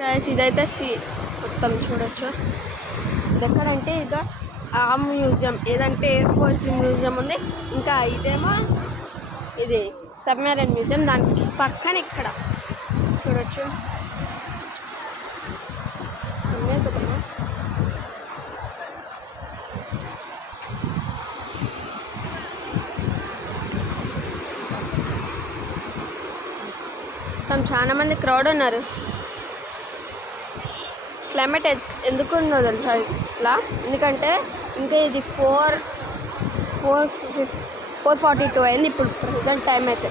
Guys ఇదైతే మొత్తం చూడొచ్చు. ఇది ఎక్కడంటే ఇదో ఆ మ్యూజియం ఏదంటే ఎయిర్ ఫోర్స్ మ్యూజియం ఉంది. ఇంకా ఇదేమో ఇది సబ్మెరైన్ మ్యూజియం. దానికి పక్కన ఇక్కడ చూడొచ్చు. చాలా మంది క్రౌడ్ ఉన్నారు. క్లైమేట్ ఎందుకు ఉందో తెలుసా ఇట్లా, ఎందుకంటే ఇంకా ఇది 4:42 అయింది ఇప్పుడు ప్రజెంట్ టైం అయితే.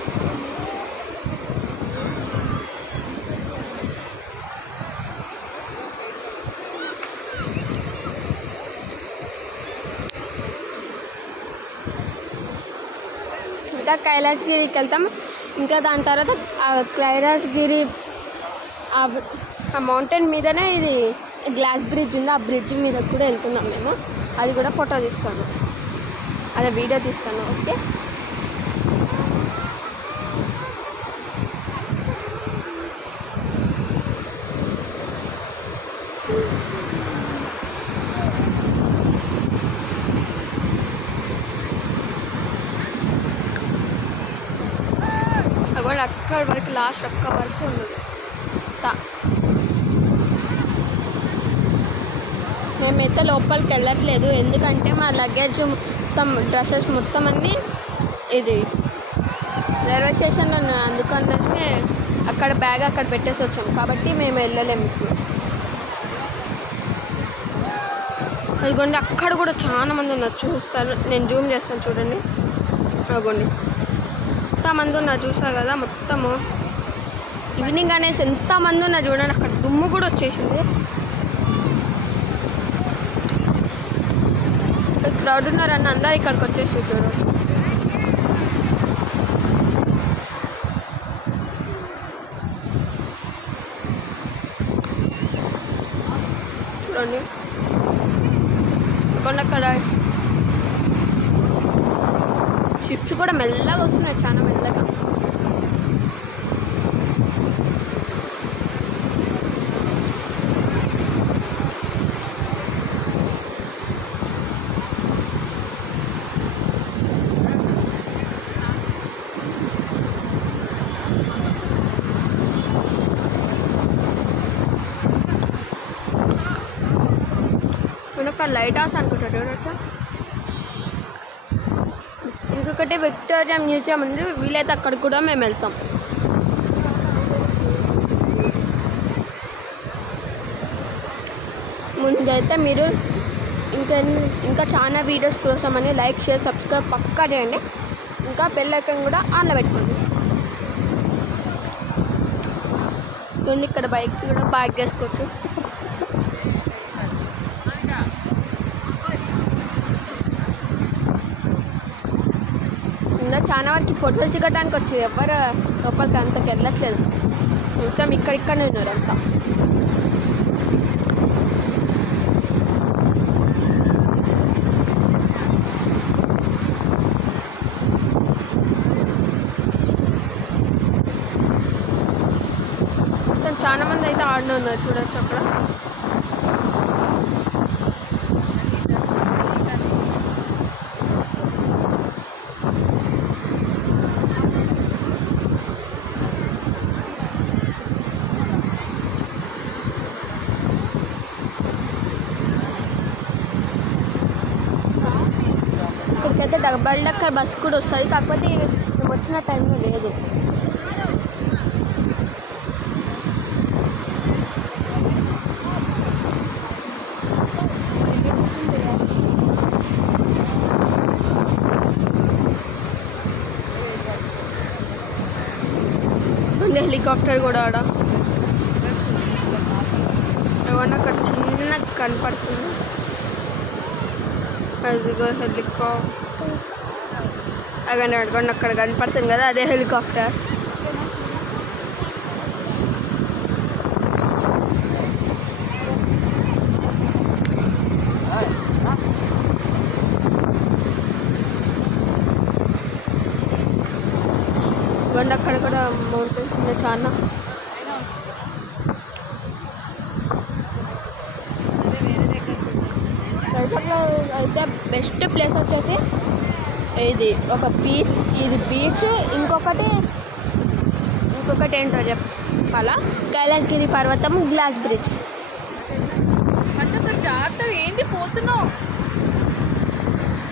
ఇంకా కైలాసగిరికి వెళ్తాం. ఇంకా దాని తర్వాత ఆ కైలాసగిరి ఆ మౌంటైన్ మీదనే ఇది గ్లాస్ బ్రిడ్జ్ ఉంది. ఆ బ్రిడ్జ్ మీద కూడా వెళ్తున్నాం మేము. అది కూడా ఫోటో తీస్తాను, అదే వీడియో తీస్తాను. ఓకే, అక్కడ వరకు లాస్ట్ ఒక్క వరకు ఉండదు. మేమైతే లోపలికి వెళ్ళట్లేదు, ఎందుకంటే మా లగేజ్ మొత్తం డ్రెస్సెస్ మొత్తం అన్నీ ఇది రైల్వే స్టేషన్లో ఉన్నాయి. అందుకనేసి అక్కడ బ్యాగ్ అక్కడ పెట్టేసి వచ్చాము, కాబట్టి మేము వెళ్ళలేము ఇప్పుడు. అదిగోండి అక్కడ కూడా చాలా మంది ఉన్నారు, చూస్తారు. నేను జూమ్ చేస్తాను చూడండి. అదిగోండి ఎంతమంది ఉన్నారు చూసారు కదా. మొత్తము ఈవినింగ్ అనేసి ఎంతమంది ఉన్నారు చూడండి. అక్కడ దుమ్ము కూడా వచ్చేసింది. క్రౌడ్ ఉన్నారని అందరు ఇక్కడికి వచ్చేసి చూడవచ్చు. చూడండి అక్కడ షిప్స్ కూడా మెల్లగా వస్తున్నాయి, చాలా మెల్లగా. లైట్ హౌస్ అనుకుంటాడు. ఇంకొకటి విక్టోరియా మ్యూజియం ఉంది, వీలైతే అక్కడికి కూడా మేము వెళ్తాం. ముందైతే మీరు ఇంకా చాలా వీడియోస్ కోసమని లైక్ షేర్ సబ్స్క్రైబ్ పక్కా చేయండి. ఇంకా బెల్ ఐకాన్ కూడా ఆన్లో పెట్టుకోండి. ఇక్కడ బైక్స్ కూడా పార్క్ చేసుకోవచ్చు. చాలా వరకు ఫొటోస్ దిగడానికి వచ్చి ఎవరు లోపలికి అంతకు వెళ్ళట్లేదు, మొత్తం ఇక్కడిక్కడనే ఉన్నారు అంతా. మొత్తం చాలా మంది అయితే ఆడనే ఉన్నారు చూడొచ్చు అక్కడ. ఇక్కడికైతే డబల్ డెక్కర్ బస్ కూడా వస్తుంది, కాకపోతే మేము వచ్చిన టైంలో లేదు. హెలికాప్టర్ కూడా ఆడ ఏమన్నా అక్కడ చిన్నగా కనపడుతుంది. అదిగో హెలికాప్టర్ అక్కడ అడగండి, అక్కడ కనపడుతుంది కదా, అదే హెలికాప్టర్. ఇవ్వండి అక్కడ కూడా మౌంటైన్స్ ఉన్నాయి చాలా. వైజాగ్లో అయితే బెస్ట్ ప్లేస్ వచ్చేసి ఇది ఒక బీచ్, ఇది బీచ్, ఇంకొకటి ఏంటో చెప్పాలా, కైలాసగిరి పర్వతం, గ్లాస్ బ్రిడ్జ్. అంటే అక్కడ జాగ్రత్త ఏంటి పోతున్నావు?